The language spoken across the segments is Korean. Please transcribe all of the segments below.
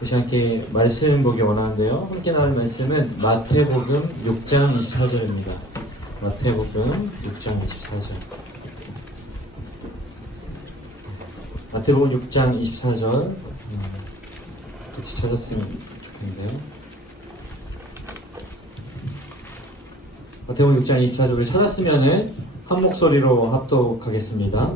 다시 함께 말씀 보기 원하는데요. 함께 나눌 말씀은 마태복음 6장 24절입니다. 마태복음 6장 24절. 마태복음 6장 24절 같이 찾았으면 좋겠는데요. 마태복음 6장 24절을 찾았으면은 한 목소리로 합독하겠습니다.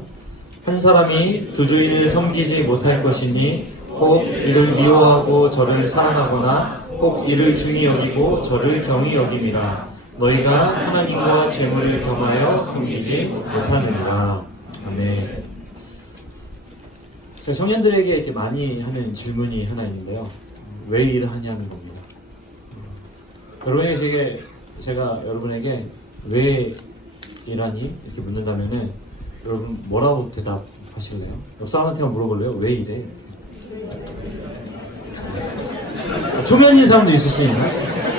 한 사람이 두 주인을 섬기지 못할 것이니 혹 이를 미워하고 저를 사랑하거나 혹 이를 중히 여기고 저를 경히 여김이라. 너희가 하나님과 재물을 겸하여 섬기지 못하느니라. 아멘. 제가 청년들에게 이렇게 많이 하는 질문이 하나 있는데요. 왜 일을 하냐는 겁니다. 여러분에게 제가 여러분에게 왜 일하니? 이렇게 묻는다면은 여러분 뭐라고 대답하실래요? 옆 사람한테만 물어볼래요? 왜 일해? 초면인 사람도 있으시나요?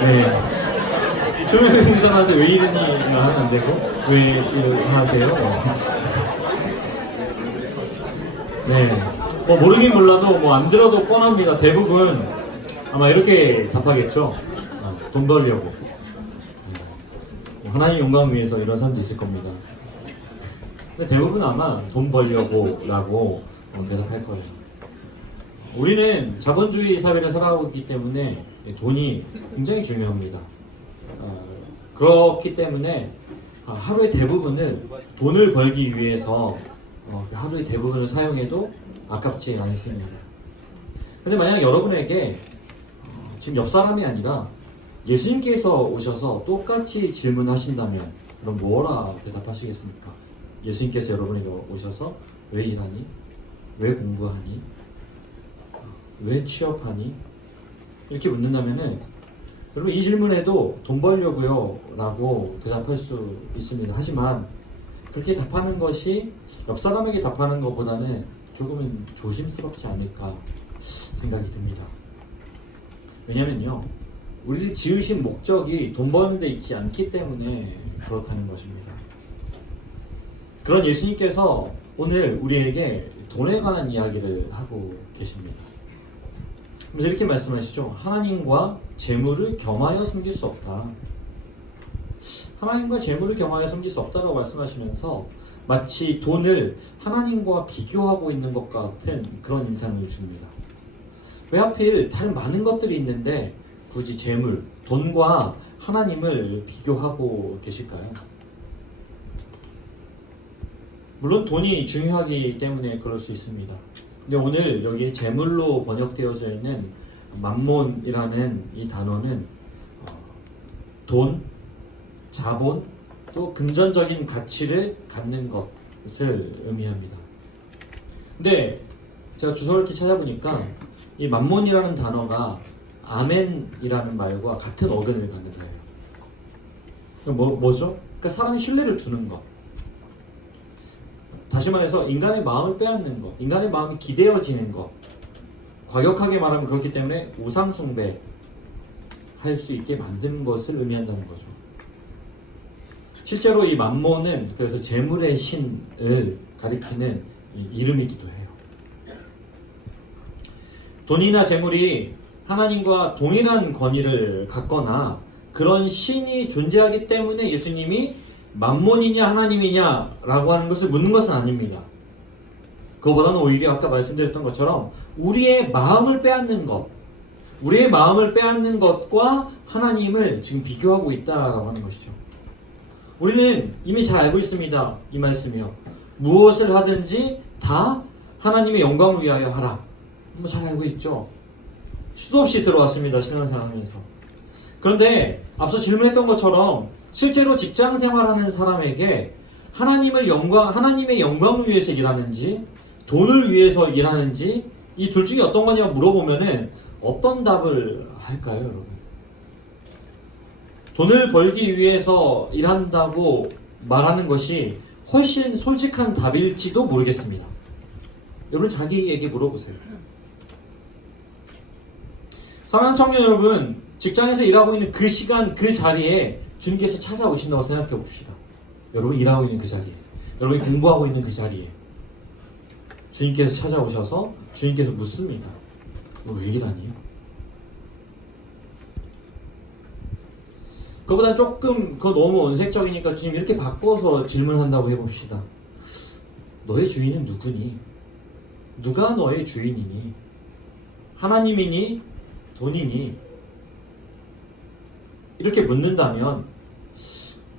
네. 초면인 사람한테 왜 일하니? 하면 안 되고 왜 일을 하세요? 네. 모르긴 몰라도 안 들어도 뻔합니다. 대부분 아마 이렇게 답하겠죠. 돈 벌려고. 하나님 영광을 위해서 이런 사람도 있을 겁니다. 근데 대부분 아마 돈 벌려고 라고 대답할 거예요. 우리는 자본주의 사회를 살아가고 있기 때문에 돈이 굉장히 중요합니다. 그렇기 때문에 하루의 대부분은 돈을 벌기 위해서 하루의 대부분을 사용해도 아깝지 않습니다. 근데 만약 여러분에게 지금 옆 사람이 아니라 예수님께서 오셔서 똑같이 질문하신다면 그럼 뭐라 대답하시겠습니까? 예수님께서 여러분에게 오셔서 왜 일하니? 왜 공부하니? 왜 취업하니? 이렇게 묻는다면은 여러분 이 질문에도 돈 벌려고요 라고 대답할 수 있습니다. 하지만 그렇게 답하는 것이 옆 사람에게 답하는 것보다는 조금은 조심스럽지 않을까 생각이 듭니다. 왜냐면요, 우리를 지으신 목적이 돈 버는 데 있지 않기 때문에 그렇다는 것입니다. 그런 예수님께서 오늘 우리에게 돈에 관한 이야기를 하고 계십니다. 그래서 이렇게 말씀하시죠. 하나님과 재물을 겸하여 섬길 수 없다. 하나님과 재물을 겸하여 섬길 수 없다라고 말씀하시면서 마치 돈을 하나님과 비교하고 있는 것 같은 그런 인상을 줍니다. 왜 하필 다른 많은 것들이 있는데 굳이 재물, 돈과 하나님을 비교하고 계실까요? 물론 돈이 중요하기 때문에 그럴 수 있습니다. 근데 오늘 여기 재물로 번역되어져 있는 맘몬이라는 이 단어는 돈, 자본, 또 금전적인 가치를 갖는 것을 의미합니다. 근데 제가 주소를 이렇게 찾아보니까 이 맘몬이라는 단어가 아멘이라는 말과 같은 어근을 갖는 거예요. 뭐죠? 그러니까 사람이 신뢰를 두는 것. 다시 말해서 인간의 마음을 빼앗는 것, 인간의 마음이 기대어지는 것. 과격하게 말하면 그렇기 때문에 우상숭배 할 수 있게 만드는 것을 의미한다는 거죠. 실제로 이 맘몬은 그래서 재물의 신을 가리키는 이름이기도 해요. 돈이나 재물이 하나님과 동일한 권위를 갖거나 그런 신이 존재하기 때문에 예수님이 맘몬이냐 하나님이냐 라고 하는 것을 묻는 것은 아닙니다. 그거보다는 오히려 아까 말씀드렸던 것처럼 우리의 마음을 빼앗는 것, 우리의 마음을 빼앗는 것과 하나님을 지금 비교하고 있다라고 하는 것이죠. 우리는 이미 잘 알고 있습니다. 이 말씀이요. 무엇을 하든지 다 하나님의 영광을 위하여 하라. 잘 알고 있죠. 수도 없이 들어왔습니다. 신앙생활 하면서. 그런데 앞서 질문했던 것처럼 실제로 직장 생활하는 사람에게 하나님의 영광을 위해서 일하는지 돈을 위해서 일하는지 이 둘 중에 어떤 거냐 물어보면은 어떤 답을 할까요, 여러분? 돈을 벌기 위해서 일한다고 말하는 것이 훨씬 솔직한 답일지도 모르겠습니다. 여러분 자기에게 물어보세요. 사랑하는 청년 여러분, 직장에서 일하고 있는 그 시간, 그 자리에 주님께서 찾아오신다고 생각해 봅시다. 여러분 일하고 있는 그 자리에, 여러분이 공부하고 있는 그 자리에 주님께서 찾아오셔서 주님께서 묻습니다. 너 왜 일하니? 그거보다 조금 그거 너무 원색적이니까 주님 이렇게 바꿔서 질문한다고 해봅시다. 너의 주인은 누구니? 누가 너의 주인이니? 하나님이니? 돈이니? 이렇게 묻는다면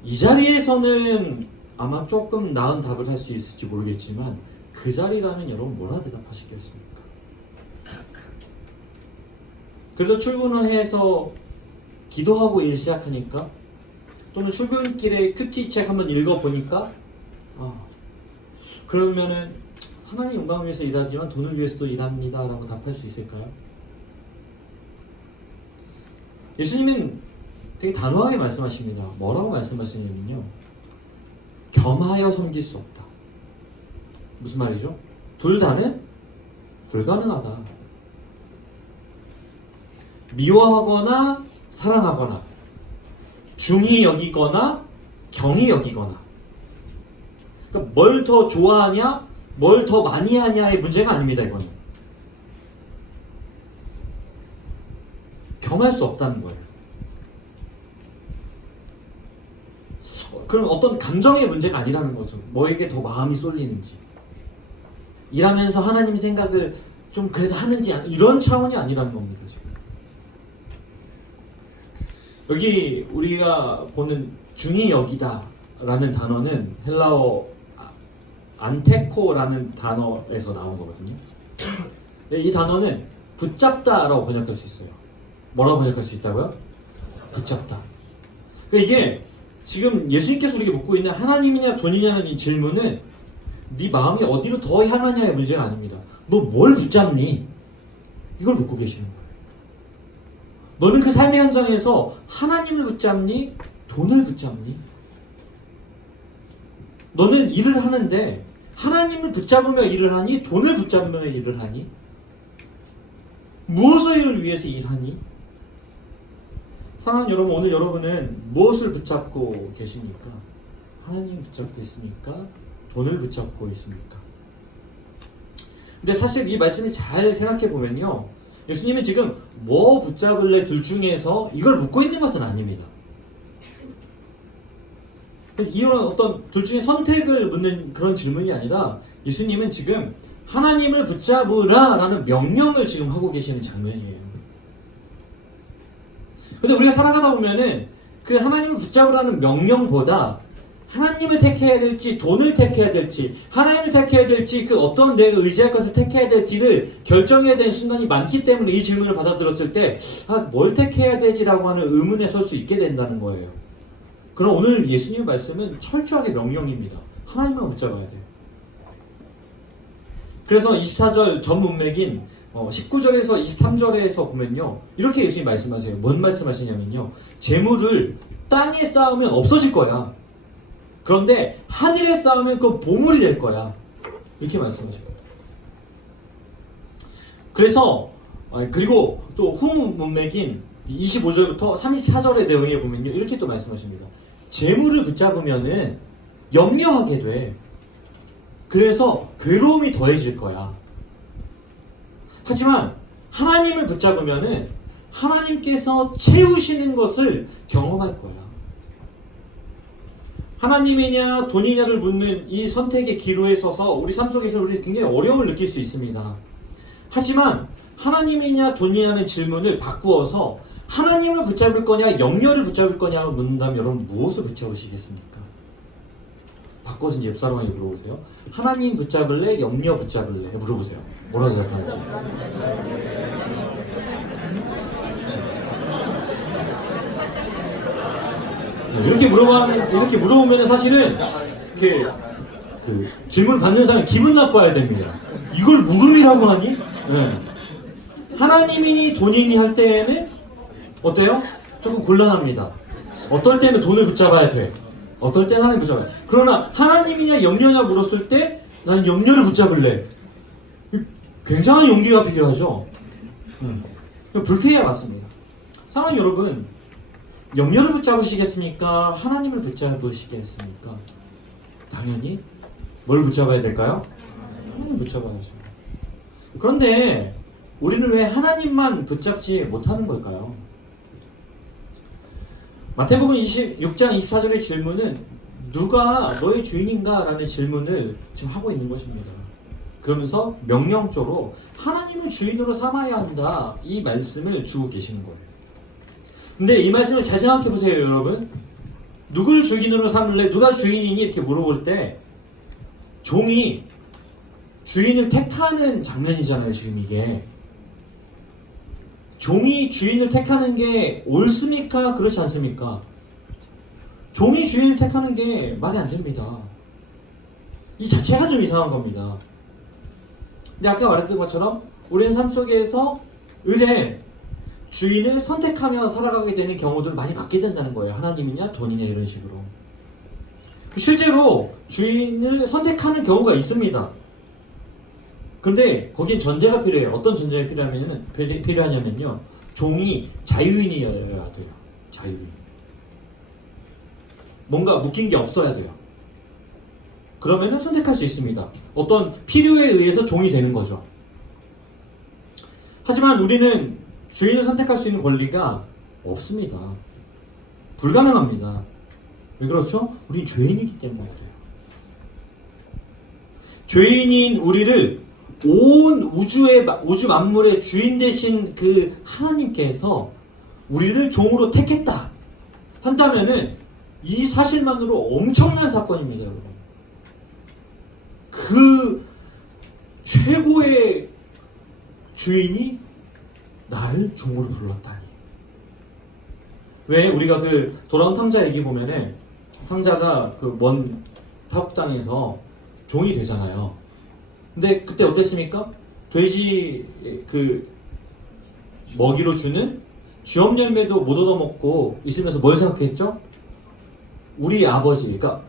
이 자리에서는 아마 조금 나은 답을 할 수 있을지 모르겠지만 그 자리라면 여러분 뭐라 대답하시겠습니까? 그래도 출근을 해서 기도하고 일 시작하니까 또는 출근길에 큐티책 한번 읽어보니까 그러면은 하나님 영광을 위해서 일하지만 돈을 위해서도 일합니다 라고 답할 수 있을까요? 예수님은 되게 단호하게 말씀하십니다. 뭐라고 말씀하시냐면요, 겸하여 섬길 수 없다. 무슨 말이죠? 둘 다는 불가능하다. 미워하거나 사랑하거나 중히 여기거나 경히 여기거나, 그러니까 뭘 더 좋아하냐 뭘 더 많이 하냐의 문제가 아닙니다. 이거는 겸할 수 없다는 거예요. 그럼 어떤 감정의 문제가 아니라는 거죠. 뭐에게 더 마음이 쏠리는지, 일하면서 하나님 생각을 좀 그래도 하는지, 이런 차원이 아니라는 겁니다. 지금 여기 우리가 보는 중히 여기다 라는 단어는 헬라어 안테코라는 단어에서 나온 거거든요. 이 단어는 붙잡다 라고 번역할 수 있어요. 뭐라고 번역할 수 있다고요? 붙잡다. 그러니까 이게 지금 예수님께서 우리에게 묻고 있는 하나님이냐 돈이냐는 이 질문은 네 마음이 어디로 더 향하냐의 문제가 아닙니다. 너 뭘 붙잡니? 이걸 묻고 계시는 거예요. 너는 그 삶의 현장에서 하나님을 붙잡니? 돈을 붙잡니? 너는 일을 하는데 하나님을 붙잡으며 일을 하니? 돈을 붙잡으며 일을 하니? 무엇을 위해서 일하니? 사랑하는 여러분, 오늘 여러분은 무엇을 붙잡고 계십니까? 하나님 붙잡고 있습니까? 돈을 붙잡고 있습니까? 근데 사실 이 말씀을 잘 생각해 보면요, 예수님은 지금 뭐 붙잡을래 둘 중에서 이걸 묻고 있는 것은 아닙니다. 이런 어떤 둘 중에 선택을 묻는 그런 질문이 아니라 예수님은 지금 하나님을 붙잡으라 라는 명령을 지금 하고 계시는 장면이에요. 근데 우리가 살아가다 보면은 그 하나님을 붙잡으라는 명령보다 하나님을 택해야 될지 돈을 택해야 될지, 하나님을 택해야 될지 그 어떤 내가 의지할 것을 택해야 될지를 결정해야 되는 순간이 많기 때문에 이 질문을 받아들었을 때 뭘 택해야 되지라고 하는 의문에 설 수 있게 된다는 거예요. 그럼 오늘 예수님의 말씀은 철저하게 명령입니다. 하나님만 붙잡아야 돼요. 그래서 24절 전 문맥인 19절에서 23절에서 보면요, 이렇게 예수님이 말씀하세요. 뭔 말씀하시냐면요, 재물을 땅에 쌓으면 없어질 거야. 그런데 하늘에 쌓으면 그 보물이 될 거야. 이렇게 말씀하십니다. 그래서 그리고 또 후 문맥인 25절부터 34절의 내용에 보면요, 이렇게 또 말씀하십니다. 재물을 붙잡으면은 염려하게 돼. 그래서 괴로움이 더해질 거야. 하지만 하나님을 붙잡으면은 하나님께서 채우시는 것을 경험할 거야. 하나님이냐 돈이냐를 묻는 이 선택의 기로에 서서 우리 삶 속에서 우리 굉장히 어려움을 느낄 수 있습니다. 하지만 하나님이냐 돈이냐는 질문을 바꾸어서 하나님을 붙잡을 거냐 염려를 붙잡을 거냐고 묻는다면 여러분 무엇을 붙잡으시겠습니까? 바꿔서 이제 옆사람에게 물어보세요. 하나님 붙잡을래? 염려 붙잡을래? 물어보세요. 뭐라고 대답하는지. 이렇게 물어보면 사실은 그 질문 받는 사람이 기분 나빠야 됩니다. 이걸 물음이라고 하니? 네. 하나님이니 돈이니 할 때에는 어때요? 조금 곤란합니다. 어떨 때는 돈을 붙잡아야 돼. 어떨 때는 하나님 붙잡아야 돼. 그러나 하나님이냐 염려냐 물었을 때 나는 염려를 붙잡을래. 굉장한 용기가 필요하죠. 불쾌해야 맞습니다. 사랑하는 여러분, 염려를 붙잡으시겠습니까? 하나님을 붙잡으시겠습니까? 당연히 뭘 붙잡아야 될까요? 하나님을 붙잡아야죠. 그런데 우리는 왜 하나님만 붙잡지 못하는 걸까요? 마태복음 26장 24절의 질문은 누가 너의 주인인가? 라는 질문을 지금 하고 있는 것입니다. 그러면서 명령조로 하나님은 주인으로 삼아야 한다, 이 말씀을 주고 계시는 거예요. 근데 이 말씀을 잘 생각해 보세요, 여러분. 누굴 주인으로 삼을래? 누가 주인이니? 이렇게 물어볼 때 종이 주인을 택하는 장면이잖아요, 지금 이게. 종이 주인을 택하는 게 옳습니까? 그렇지 않습니까? 종이 주인을 택하는 게 말이 안 됩니다. 이 자체가 좀 이상한 겁니다. 근데 아까 말했던 것처럼 우리는 삶 속에서 은혜, 주인을 선택하며 살아가게 되는 경우들을 많이 받게 된다는 거예요. 하나님이냐 돈이냐 이런 식으로. 실제로 주인을 선택하는 경우가 있습니다. 그런데 거긴 전제가 필요해요. 어떤 전제가 필요하냐면요. 종이 자유인이어야 돼요. 자유인. 뭔가 묶인 게 없어야 돼요. 그러면은 선택할 수 있습니다. 어떤 필요에 의해서 종이 되는 거죠. 하지만 우리는 주인을 선택할 수 있는 권리가 없습니다. 불가능합니다. 왜 그렇죠? 우린 죄인이기 때문에 그래요. 죄인인 우리를 온 우주 만물의 주인 되신 그 하나님께서 우리를 종으로 택했다 한다면은 이 사실만으로 엄청난 사건입니다, 여러분. 그 최고의 주인이 나를 종으로 불렀다니. 왜 우리가 그 돌아온 탕자 얘기 보면은 탕자가 그 먼 타국 땅에서 종이 되잖아요. 근데 그때 어땠습니까? 돼지 그 먹이로 주는 쥐업 열매도 못 얻어먹고 있으면서 뭘 생각했죠? 우리 아버지, 그러니까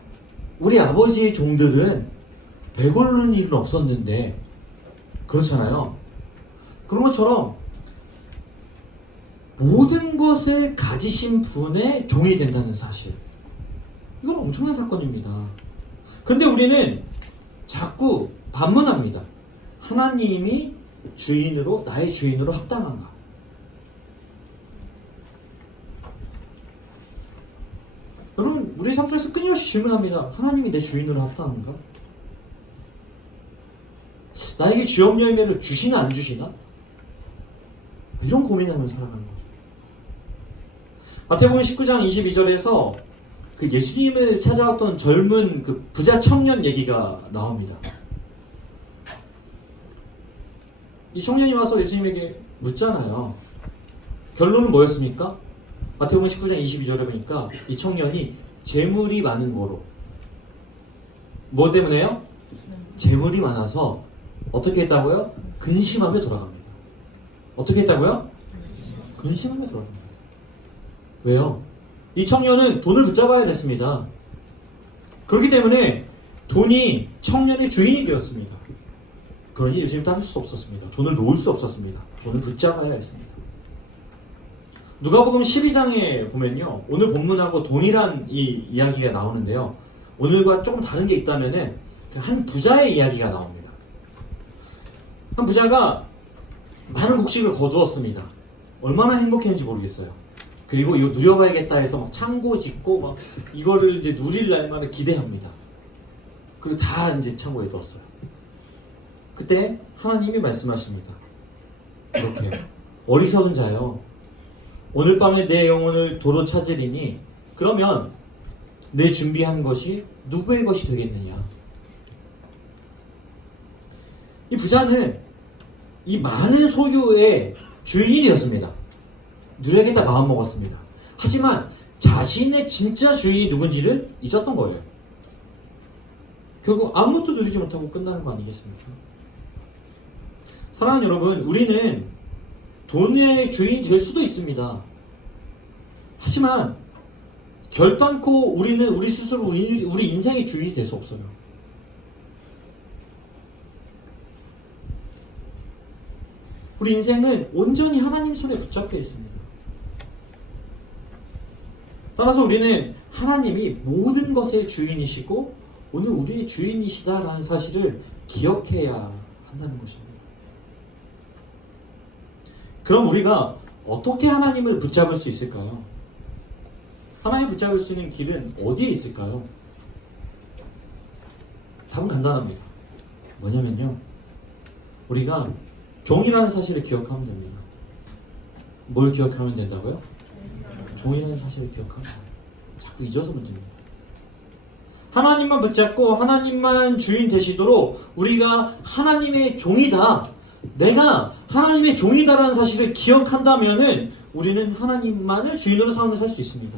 우리 아버지의 종들은 배고르는 일은 없었는데, 그렇잖아요. 그런 것처럼 모든 것을 가지신 분의 종이 된다는 사실, 이건 엄청난 사건입니다. 그런데 우리는 자꾸 반문합니다. 하나님이 주인으로, 나의 주인으로 합당한가? 여러분, 우리 삶 속에서 끊임없이 질문합니다. 하나님이 내 주인으로 합당한가? 나에게 쥐업 열매를 주시나 안 주시나? 이런 고민하면서 살아가는 거죠. 마태복음 19장 22절에서 그 예수님을 찾아왔던 젊은 그 부자 청년 얘기가 나옵니다. 이 청년이 와서 예수님에게 묻잖아요. 결론은 뭐였습니까? 마태복음 19장 22절에 보니까 이 청년이 재물이 많은 거로, 뭐 때문에요? 재물이 많아서 어떻게 했다고요? 근심하며 돌아갑니다. 어떻게 했다고요? 근심하며 돌아갑니다. 왜요? 이 청년은 돈을 붙잡아야 됐습니다. 그렇기 때문에 돈이 청년의 주인이 되었습니다. 그러니 예수님 따를 수 없었습니다. 돈을 놓을 수 없었습니다. 돈을 붙잡아야 했습니다. 누가복음 12장에 보면요, 오늘 본문하고 동일한 이 이야기가 나오는데요, 오늘과 조금 다른 게 있다면은 한 부자의 이야기가 나옵니다. 한 부자가 많은 곡식을 거두었습니다. 얼마나 행복했는지 모르겠어요. 그리고 이거 누려봐야겠다 해서 막 창고 짓고 막 이거를 이제 누릴 날만을 기대합니다. 그리고 다 이제 창고에 넣었어요. 그때 하나님이 말씀하십니다. 이렇게, 어리석은 자요, 오늘 밤에 내 영혼을 도로 찾으리니 그러면 내 준비한 것이 누구의 것이 되겠느냐. 이 부자는 이 많은 소유의 주인이 되었습니다. 누려야겠다 마음 먹었습니다. 하지만 자신의 진짜 주인이 누군지를 잊었던 거예요. 결국 아무것도 누리지 못하고 끝나는 거 아니겠습니까? 사랑하는 여러분, 우리는 돈의 주인이 될 수도 있습니다. 하지만 결단코 우리는 우리 스스로 우리 인생의 주인이 될 수 없어요. 우리 인생은 온전히 하나님 손에 붙잡혀 있습니다. 따라서 우리는 하나님이 모든 것의 주인이시고 오늘 우리의 주인이시다라는 사실을 기억해야 한다는 것입니다. 그럼 우리가 어떻게 하나님을 붙잡을 수 있을까요? 하나님 붙잡을 수 있는 길은 어디에 있을까요? 답은 간단합니다. 뭐냐면요, 우리가 종이라는 사실을 기억하면 됩니다. 뭘 기억하면 된다고요? 종이라는 사실을 기억하면 돼요. 자꾸 잊어서 문제입니다. 하나님만 붙잡고 하나님만 주인 되시도록 우리가 하나님의 종이다, 내가 하나님의 종이다라는 사실을 기억한다면은 우리는 하나님만을 주인으로 삼으며 살 수 있습니다.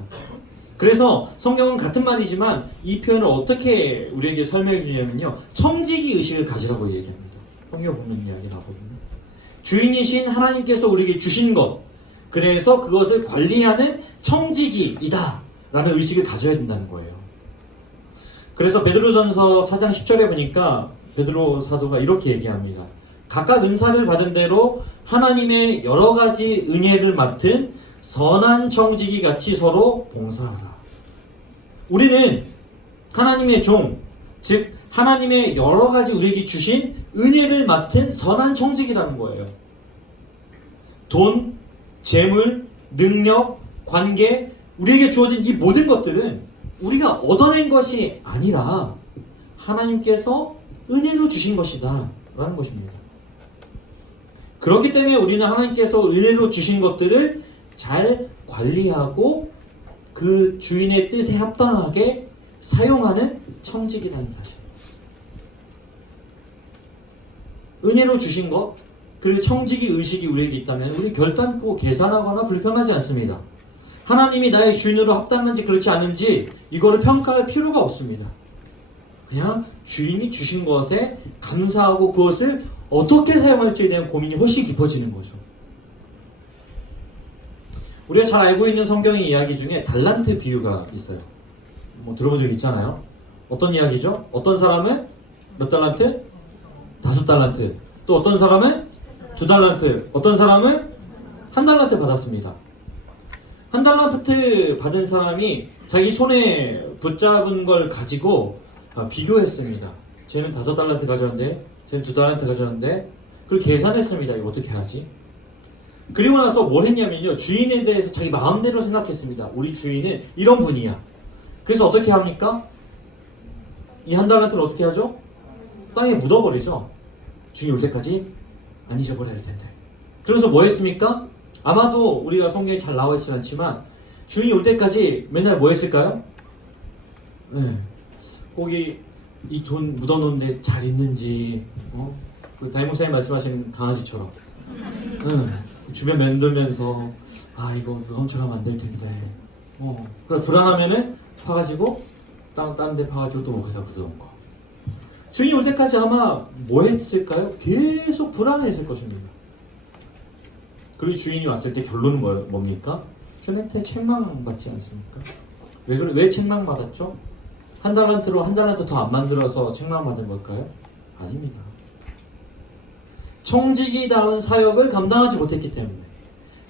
그래서 성경은 같은 말이지만 이 표현을 어떻게 우리에게 설명해 주냐면요, 청지기 의식을 가지라고 얘기합니다. 성경 보면 이야기 나거든요. 주인이신 하나님께서 우리에게 주신 것, 그래서 그것을 관리하는 청지기이다 라는 의식을 가져야 된다는 거예요. 그래서 베드로전서 4장 10절에 보니까 베드로 사도가 이렇게 얘기합니다. 각각 은사를 받은 대로 하나님의 여러 가지 은혜를 맡은 선한 청지기 같이 서로 봉사하라. 우리는 하나님의 종, 즉 하나님의 여러 가지 우리에게 주신 은혜를 맡은 선한 청지기라는 거예요. 돈, 재물, 능력, 관계, 우리에게 주어진 이 모든 것들은 우리가 얻어낸 것이 아니라 하나님께서 은혜로 주신 것이다 라는 것입니다. 그렇기 때문에 우리는 하나님께서 은혜로 주신 것들을 잘 관리하고 그 주인의 뜻에 합당하게 사용하는 청지기라는 사실. 은혜로 주신 것, 그리고 청지기 의식이 우리에게 있다면 우리 결단코 계산하거나 불평하지 않습니다. 하나님이 나의 주인으로 합당한지 그렇지 않은지 이거를 평가할 필요가 없습니다. 그냥 주인이 주신 것에 감사하고 그것을 어떻게 사용할지에 대한 고민이 훨씬 깊어지는 거죠. 우리가 잘 알고 있는 성경의 이야기 중에 달란트 비유가 있어요. 뭐 들어본 적 있잖아요. 어떤 이야기죠? 어떤 사람은 몇 달란트? 5달란트. 또 어떤 사람은 2달란트. 어떤 사람은 1달란트 받았습니다. 1달란트 받은 사람이 자기 손에 붙잡은 걸 가지고 비교했습니다. 쟤는 5달란트 가져왔는데, 쟤는 2달란트 가져왔는데, 그걸 계산했습니다. 이거 어떻게 하지? 그리고 나서 뭘 했냐면요, 주인에 대해서 자기 마음대로 생각했습니다. 우리 주인은 이런 분이야. 그래서 어떻게 합니까? 이 1달란트를 어떻게 하죠? 땅에 묻어버리죠. 주인이 올 때까지 안 잊어버려야 할 텐데. 그래서 뭐 했습니까? 아마도 우리가 성경에 잘 나와 있지 않지만 주인이 올 때까지 맨날 뭐 했을까요? 거기 이 돈 묻어놓는데 잘 있는지, 그 다임 목사님 말씀하신 강아지처럼 주변 맴돌면서 이거 누가 훔쳐가면 안 될 텐데, 그래 불안하면은 파가지고 다른 데 파가지고 또 거기다 부숴놓고. 주인이 올 때까지 아마 뭐 했을까요? 계속 불안해했을 것입니다. 그리고 주인이 왔을 때 결론은 뭡니까? 주인한테 책망받지 않습니까? 왜 책망받았죠? 1달란트로 1달란트 더 안 만들어서 책망받은 걸까요? 아닙니다. 청지기다운 사역을 감당하지 못했기 때문에,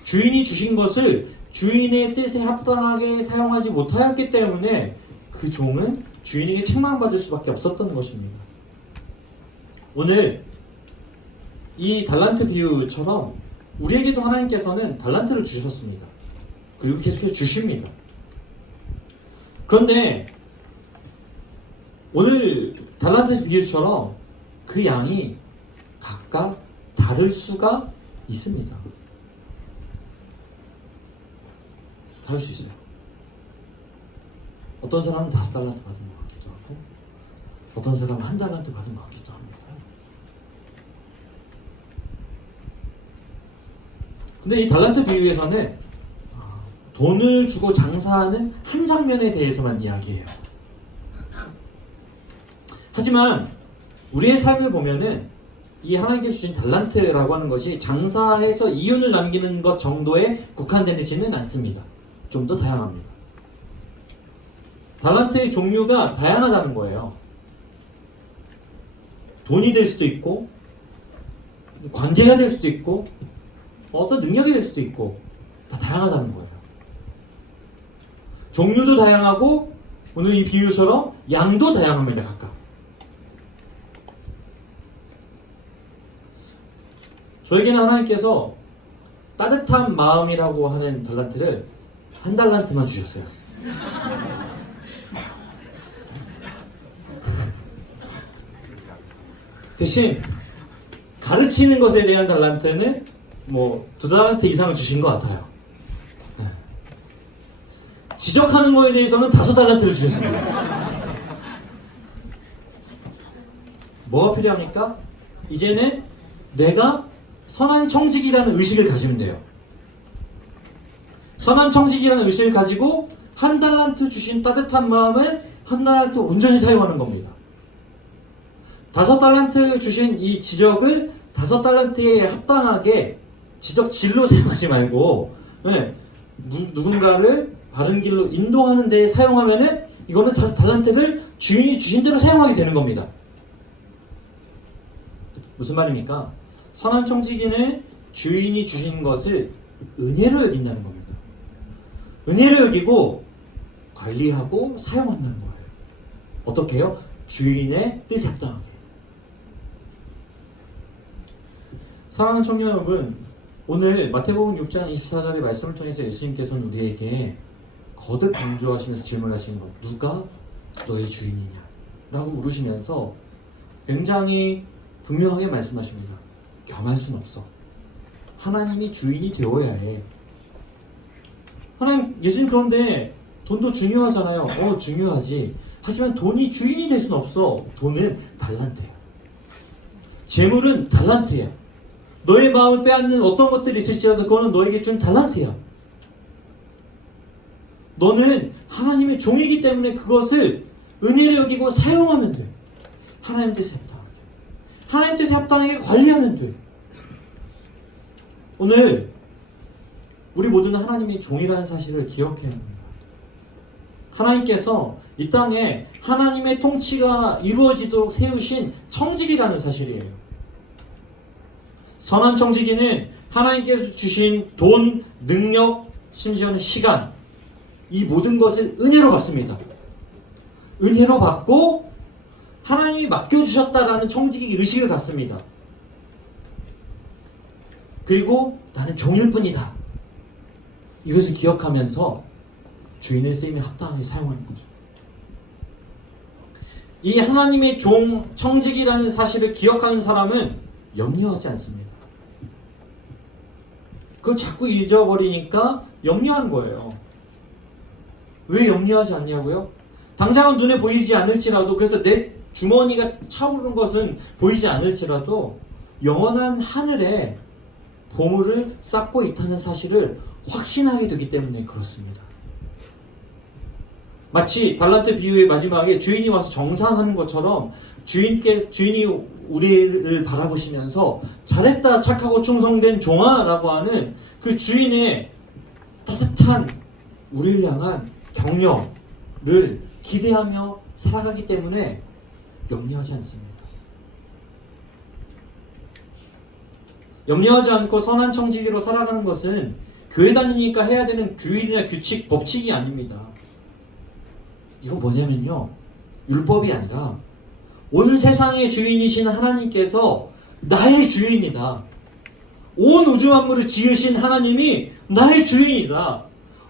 주인이 주신 것을 주인의 뜻에 합당하게 사용하지 못하였기 때문에 그 종은 주인에게 책망받을 수밖에 없었던 것입니다. 오늘 이 달란트 비유처럼 우리에게도 하나님께서는 달란트를 주셨습니다. 그리고 계속해서 주십니다. 그런데 오늘 달란트 비유처럼 그 양이 각각 다를 수가 있습니다. 다를 수 있어요. 어떤 사람은 5달란트 받은 것 같기도 하고, 어떤 사람은 1달란트 받은 것 같기도 합니다. 근데 이 달란트 비유에서는 돈을 주고 장사하는 한 장면에 대해서만 이야기해요. 하지만 우리의 삶을 보면은 이 하나님께서 주신 달란트라고 하는 것이 장사해서 이윤을 남기는 것 정도에 국한되지는 않습니다. 좀 더 다양합니다. 달란트의 종류가 다양하다는 거예요. 돈이 될 수도 있고, 관계가 될 수도 있고, 어떤 능력이 될 수도 있고, 다 다양하다는 거예요. 종류도 다양하고, 오늘 이 비유처럼 양도 다양합니다. 각각. 저에게는 하나님께서 따뜻한 마음이라고 하는 달란트를 한 달란트만 주셨어요. 대신 가르치는 것에 대한 달란트는 뭐 2달란트 이상을 주신 것 같아요. 지적하는 거에 대해서는 5달란트를 주셨습니다. 뭐가 필요합니까? 이제는 내가 선한 청직이라는 의식을 가지면 돼요. 선한 청직이라는 의식을 가지고 한 달란트 주신 따뜻한 마음을 한 달란트 온전히 사용하는 겁니다. 5달란트 주신 이 지적을 5달란트에 합당하게 지적질로 사용하지 말고 누군가를 바른 길로 인도하는 데 사용하면은 이거는 5달란트를 주인이 주신 대로 사용하게 되는 겁니다. 무슨 말입니까? 선한 청지기는 주인이 주신 것을 은혜로 여긴다는 겁니다. 은혜로 여기고 관리하고 사용한다는 거예요. 어떻게 해요? 주인의 뜻에 합당하게. 사랑하는 청년 여러분, 오늘 마태복음 6장 24절의 말씀을 통해서 예수님께서는 우리에게 거듭 강조하시면서 질문하시는 것, 누가 너의 주인이냐? 라고 물으시면서 굉장히 분명하게 말씀하십니다. 겸할 순 없어. 하나님이 주인이 되어야 해. 하나님, 예수님 그런데 돈도 중요하잖아요. 중요하지. 하지만 돈이 주인이 될 순 없어. 돈은 달란트야. 재물은 달란트야. 너의 마음을 빼앗는 어떤 것들이 있을지라도 그거는 너에게 준 달란트야. 너는 하나님의 종이기 때문에 그것을 은혜를 여기고 사용하면 돼. 하나님 뜻에 합당하게. 하나님 뜻에 합당하게 관리하면 돼. 오늘 우리 모두는 하나님의 종이라는 사실을 기억해야 합니다. 하나님께서 이 땅에 하나님의 통치가 이루어지도록 세우신 청지기라는 사실이에요. 선한 청지기는 하나님께서 주신 돈, 능력, 심지어는 시간, 이 모든 것을 은혜로 받습니다. 은혜로 받고 하나님이 맡겨주셨다라는 청지기 의식을 갖습니다. 그리고 나는 종일 뿐이다. 이것을 기억하면서 주인의 쓰임에 합당하게 사용하는 거죠. 이 하나님의 종, 청지기라는 사실을 기억하는 사람은 염려하지 않습니다. 그걸 자꾸 잊어버리니까 염려하는 거예요. 왜 염려하지 않냐고요? 당장은 눈에 보이지 않을지라도, 그래서 내 주머니가 차오르는 것은 보이지 않을지라도 영원한 하늘에 보물을 쌓고 있다는 사실을 확신하게 되기 때문에 그렇습니다. 마치 달란트 비유의 마지막에 주인이 와서 정산하는 것처럼 주인이 우리를 바라보시면서 잘했다 착하고 충성된 종아 라고 하는 그 주인의 따뜻한 우리를 향한 격려를 기대하며 살아가기 때문에 염려하지 않습니다. 염려하지 않고 선한 청지기로 살아가는 것은 교회 다니니까 해야 되는 규율이나 규칙, 법칙이 아닙니다. 이건 뭐냐면요, 율법이 아니라 온 세상의 주인이신 하나님께서 나의 주인이다. 온 우주 만물을 지으신 하나님이 나의 주인이다.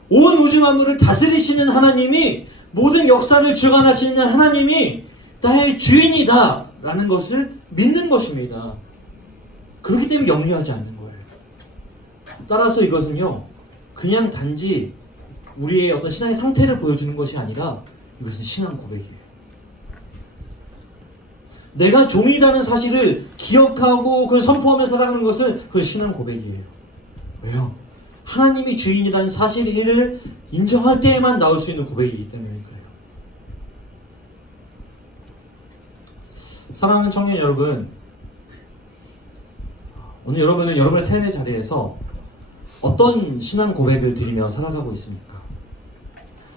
온 우주 만물을 다스리시는 하나님이, 모든 역사를 주관하시는 하나님이 나의 주인이다 라는 것을 믿는 것입니다. 그렇기 때문에 염려하지 않는 거예요. 따라서 이것은요, 그냥 단지 우리의 어떤 신앙의 상태를 보여주는 것이 아니라 이것은 신앙 고백이에요. 내가 종이라는 사실을 기억하고 그걸 선포하며 살아가는 것은 그건 신앙 고백이에요. 왜요? 하나님이 주인이라는 사실을 인정할 때에만 나올 수 있는 고백이기 때문에 그래요. 사랑하는 청년 여러분, 오늘 여러분은 여러분의 삶의 자리에서 어떤 신앙 고백을 드리며 살아가고 있습니까?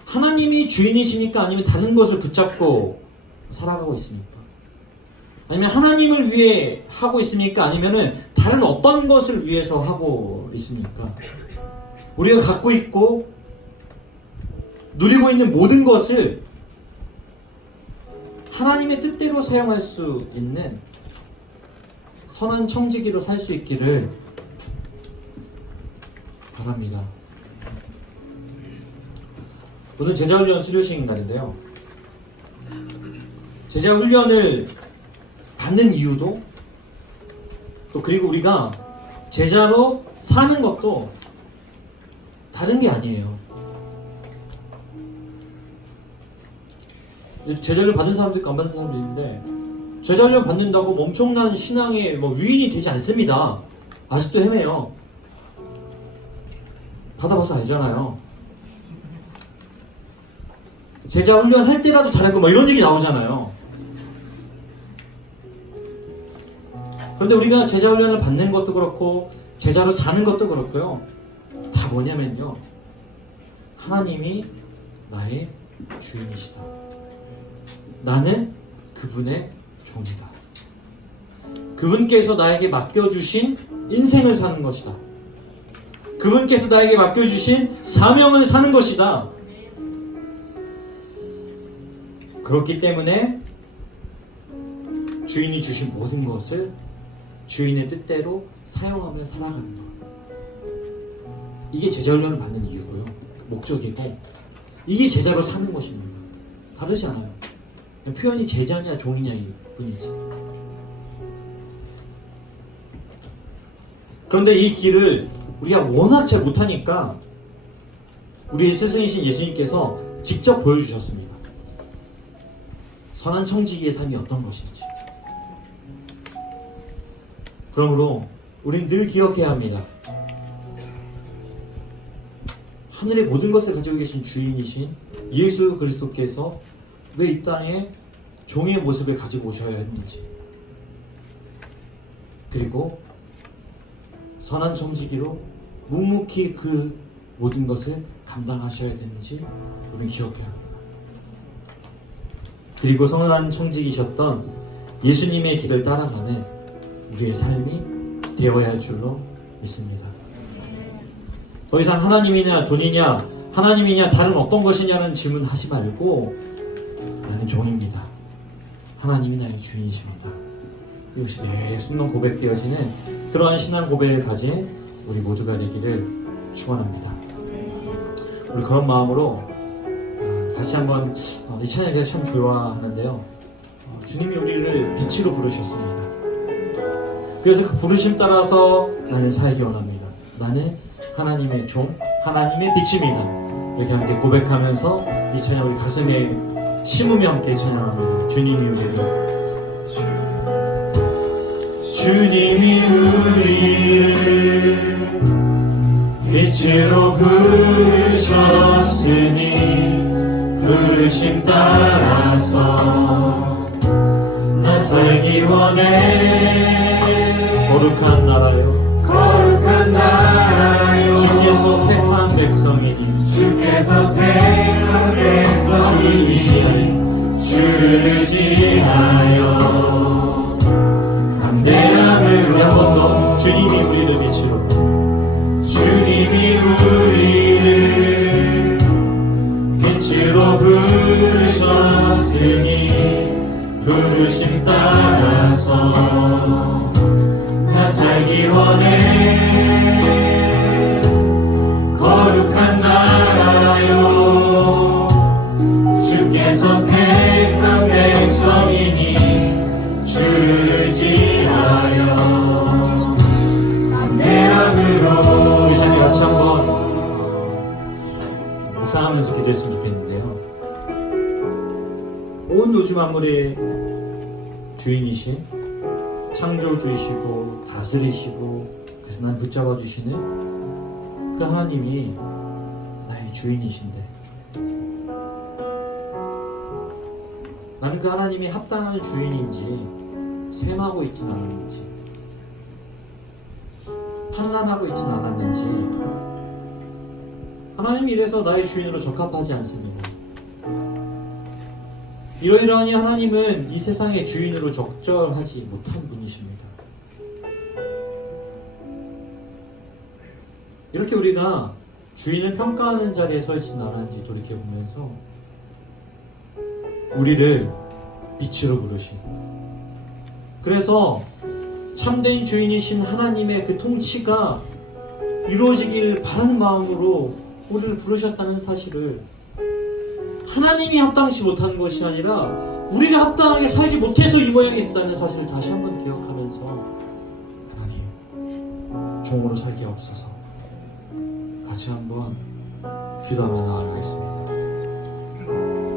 하나님이 주인이시니까, 아니면 다른 것을 붙잡고 살아가고 있습니까? 아니면 하나님을 위해 하고 있습니까? 아니면 다른 어떤 것을 위해서 하고 있습니까? 우리가 갖고 있고 누리고 있는 모든 것을 하나님의 뜻대로 사용할 수 있는 선한 청지기로 살 수 있기를 바랍니다. 오늘 제자훈련 수료식 날인데요. 제자훈련을 받는 이유도 또 그리고 우리가 제자로 사는 것도 다른 게 아니에요. 제자훈련 받는 사람도 있고 안 받는 사람도 있는데 제자훈련 받는다고 엄청난 신앙의 위인이 되지 않습니다. 아직도 헤매요. 받아봐서 알잖아요. 제자훈련 할 때라도 잘했고 이런 얘기 나오잖아요. 그런데 우리가 제자훈련을 받는 것도 그렇고 제자로 사는 것도 그렇고요. 다 뭐냐면요. 하나님이 나의 주인이시다. 나는 그분의 종이다. 그분께서 나에게 맡겨주신 인생을 사는 것이다. 그분께서 나에게 맡겨주신 사명을 사는 것이다. 그렇기 때문에 주인이 주신 모든 것을 주인의 뜻대로 사용하며 살아가는 것. 이게 제자훈련을 받는 이유고요. 목적이고 이게 제자로 사는 것입니다. 다르지 않아요. 표현이 제자냐 종이냐 이 뿐이지. 그런데 이 길을 우리가 워낙 잘 못하니까 우리의 스승이신 예수님께서 직접 보여주셨습니다. 선한 청지기의 삶이 어떤 것인지. 그러므로 우리는 늘 기억해야 합니다. 하늘의 모든 것을 가지고 계신 주인이신 예수 그리스도께서 왜 이 땅에 종의 모습을 가지고 오셔야 했는지, 그리고 선한 청지기로 묵묵히 그 모든 것을 감당하셔야 되는지 우리는 기억해야 합니다. 그리고 선한 청지기셨던 예수님의 길을 따라가는 우리의 삶이 되어야 할 줄로 믿습니다. 더 이상 하나님이냐 돈이냐 하나님이냐 다른 어떤 것이냐는 질문하지 말고 나는 종입니다. 하나님이 나의 주인이십니다. 이것이 매 순간 고백되어지는 그러한 신앙 고백을 가진 우리 모두가 되기를 축원합니다. 우리 그런 마음으로 다시 한번 이 찬양 제가 참 좋아하는데요. 주님이 우리를 빛으로 부르셨습니다. 그래서 그 부르심 따라서 나는 살기 원합니다. 나는 하나님의 종, 하나님의 빛입니다. 이렇게 함께 고백하면서 이 찬양 우리 가슴에 심으며 함께 찬양합니다. 주님이 우리를 주님이 우리를 빛으로 부르셨으니 부르심 따라서 나 살기 원해. 거룩한 나라요 거룩한 나라요 주께서 택한 백성이니 주께서 택한 백성이니 주를 의지하여 담대함으로 한 번 더 주님이 우리를 빛으로 주님이 우리를 빛으로 부르셨으니 부르심 따라서 나 살기 원해. 거룩한 나라요 주께서 택한 백성이니 주를 의지하여 담대함으로 우리 삶이 같이 한번 묵상하면서 기도했으면 좋겠는데요. 온 우주 만물의 주인이신 창조주이시고 다스리시고 그래서 난 붙잡아 주시는 그 하나님이 나의 주인이신데 나는 그 하나님이 합당한 주인인지 셈하고 있진 않았는지 판단하고 있진 않았는지 하나님이 이래서 나의 주인으로 적합하지 않습니다. 이러이러하니 하나님은 이 세상의 주인으로 적절하지 못한 분이십니다. 이렇게 우리가 주인을 평가하는 자리에 서 있지는 않았는지 돌이켜보면서 우리를 빛으로 부르시고 그래서 참된 주인이신 하나님의 그 통치가 이루어지길 바라는 마음으로 우리를 부르셨다는 사실을, 하나님이 합당치 못한 것이 아니라 우리가 합당하게 살지 못해서 이 모양이 됐다는 사실을 다시 한번 기억하면서, 하나님 종으로 살게 없어서 같이 한번 기도하며 나아가겠습니다.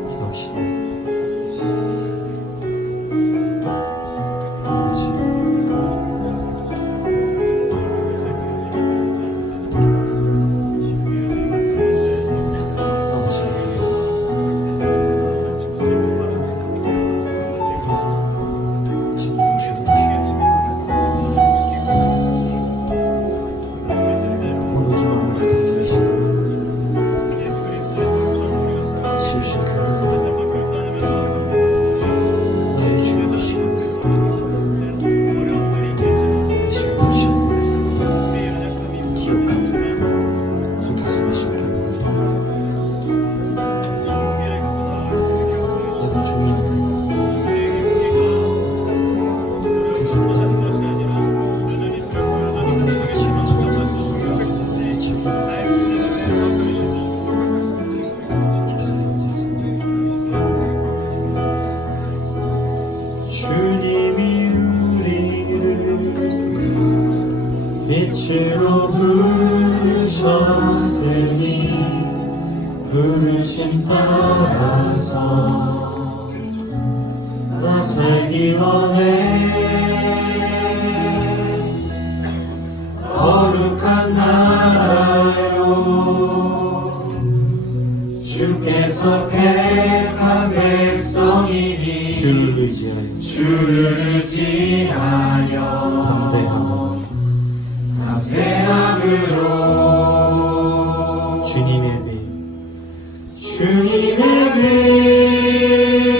기도합시다. 빛으로 부르셨으니 부르심 따라서 나 살기 원해. 거룩한 나라요 주께서 택한 백성이니 주를 의지하여 담대함으로 주님의 빛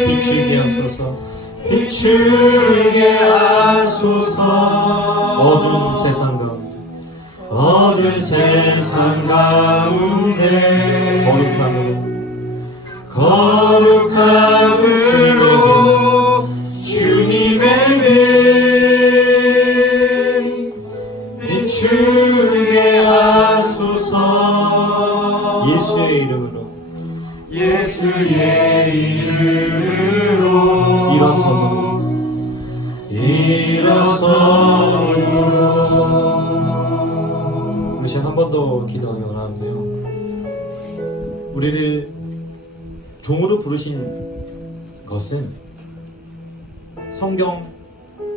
비추게 하소서. 비추게 하소서. 어두운 세상 가운데 거룩함으로 주님의 빛 비추게 하소서. 예수의 이름으로 일어서요. 우리 한 번 더 기도하며 나왔고요. 우리를 종으로 부르신 것은 성경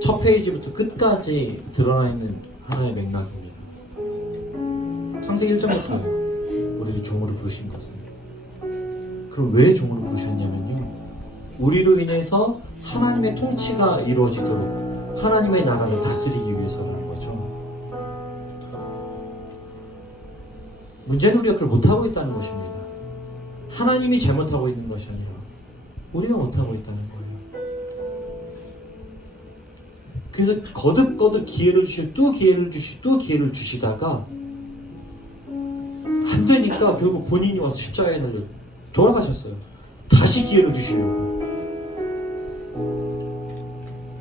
첫 페이지부터 끝까지 드러나 있는 하나의 맥락입니다. 창세기 1장부터요. 우리를 종으로 부르신 것은. 그럼 왜 종으로 부르셨냐면요, 우리로 인해서 하나님의 통치가 이루어지도록 하나님의 나라를 다스리기 위해서라는 거죠. 문제는 우리가 그걸 못하고 있다는 것입니다. 하나님이 잘못하고 있는 것이 아니라 우리가 못하고 있다는 거예요. 그래서 거듭 기회를 주시고 또 기회를 주시고 또 기회를 주시다가 안 되니까 결국 본인이 와서 십자가에 달려 돌아가셨어요. 다시 기회를 주시려고.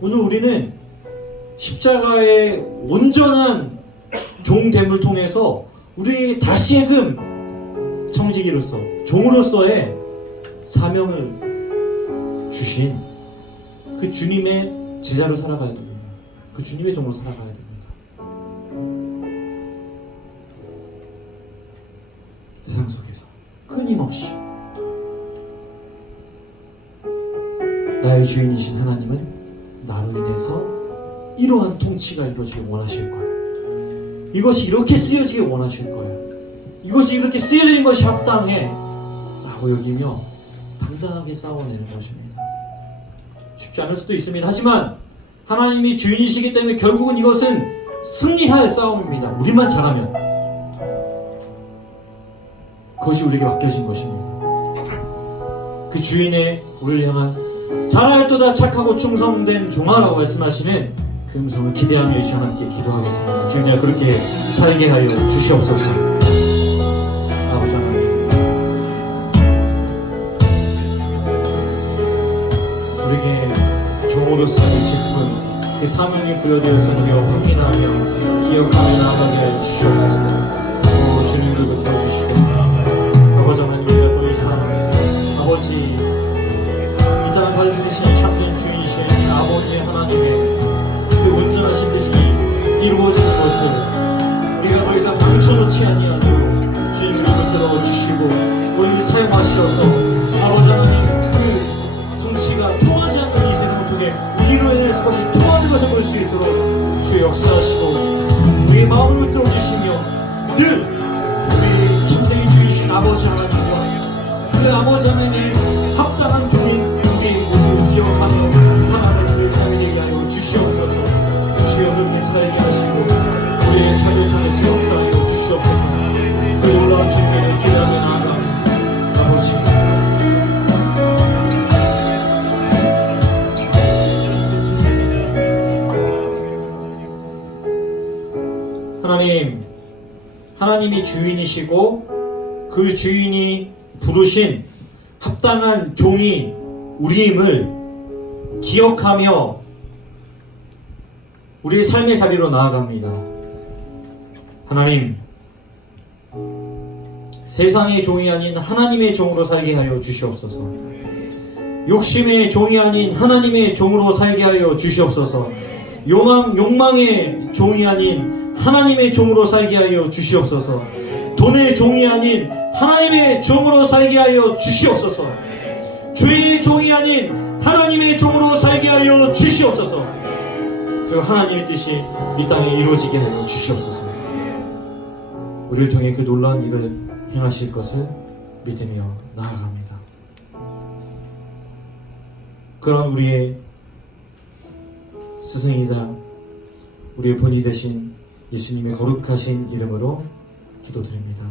오늘 우리는 십자가의 온전한 종됨을 통해서 우리 다시금 청지기로서, 종으로서의 사명을 주신 그 주님의 제자로 살아가야 됩니다. 그 주님의 종으로 살아가야 됩니다. 세상 속에서 끊임없이 나의 주인이신 하나님은 나로 인해서 이러한 통치가 이루어지길 원하실 거예요. 이것이 이렇게 쓰여지길 원하실 거예요. 이것이 이렇게 쓰여진 것이 합당해 라고 여기며 당당하게 싸워내는 것입니다. 쉽지 않을 수도 있습니다. 하지만 하나님이 주인이시기 때문에 결국은 이것은 승리할 싸움입니다. 우리만 잘하면 그것이 우리에게 맡겨진 것입니다. 그 주인의 우리를 향한 잘할도다 착하고 충성된 종아라고 말씀하시는 그 음성을 기대하며 이 시간 함께 기도하겠습니다. 주님이여 그렇게 살게 하여 주시옵소서. 아버지 하나님, 우리에게 종으로서의 직분, 그 사명이 부여되었으며 확인하며 기억하며 나아가게 하여 주시옵소서. 우리로 인해서 그것이 통하는 것을 볼 수 있도록 주의 역사하시고 우리의 마음을 들어주시며 늘 우리 참되게 주이신 아버지 하나님과 그 아버지 하나님의 합당한 종인 우리의 모습을 기억하며 살아가는 우리의 삶이 되게 하여 주시옵소서. 주여 그렇게 살게 하시고 우리의 삶을 통해서 역사하여 주시옵소서. 그 놀라운 주님의 기도하며 나아가는 아버지 하나님, 하나님이 주인이시고 그 주인이 부르신 합당한 종이 우리임을 기억하며 우리의 삶의 자리로 나아갑니다. 하나님, 세상의 종이 아닌 하나님의 종으로 살게 하여 주시옵소서. 욕심의 종이 아닌 하나님의 종으로 살게 하여 주시옵소서. 욕망의 종이 아닌 하나님의 종으로 살게 하여 주시옵소서. 돈의 종이 아닌 하나님의 종으로 살게 하여 주시옵소서. 죄의 종이 아닌 하나님의 종으로 살게 하여 주시옵소서. 그리고 하나님의 뜻이 이 땅에 이루어지게 하여 주시옵소서. 우리를 통해 그 놀라운 일을 행하실 것을 믿으며 나아갑니다. 그런 우리의 스승이자 우리의 본이 되신 예수님의 거룩하신 이름으로 기도드립니다.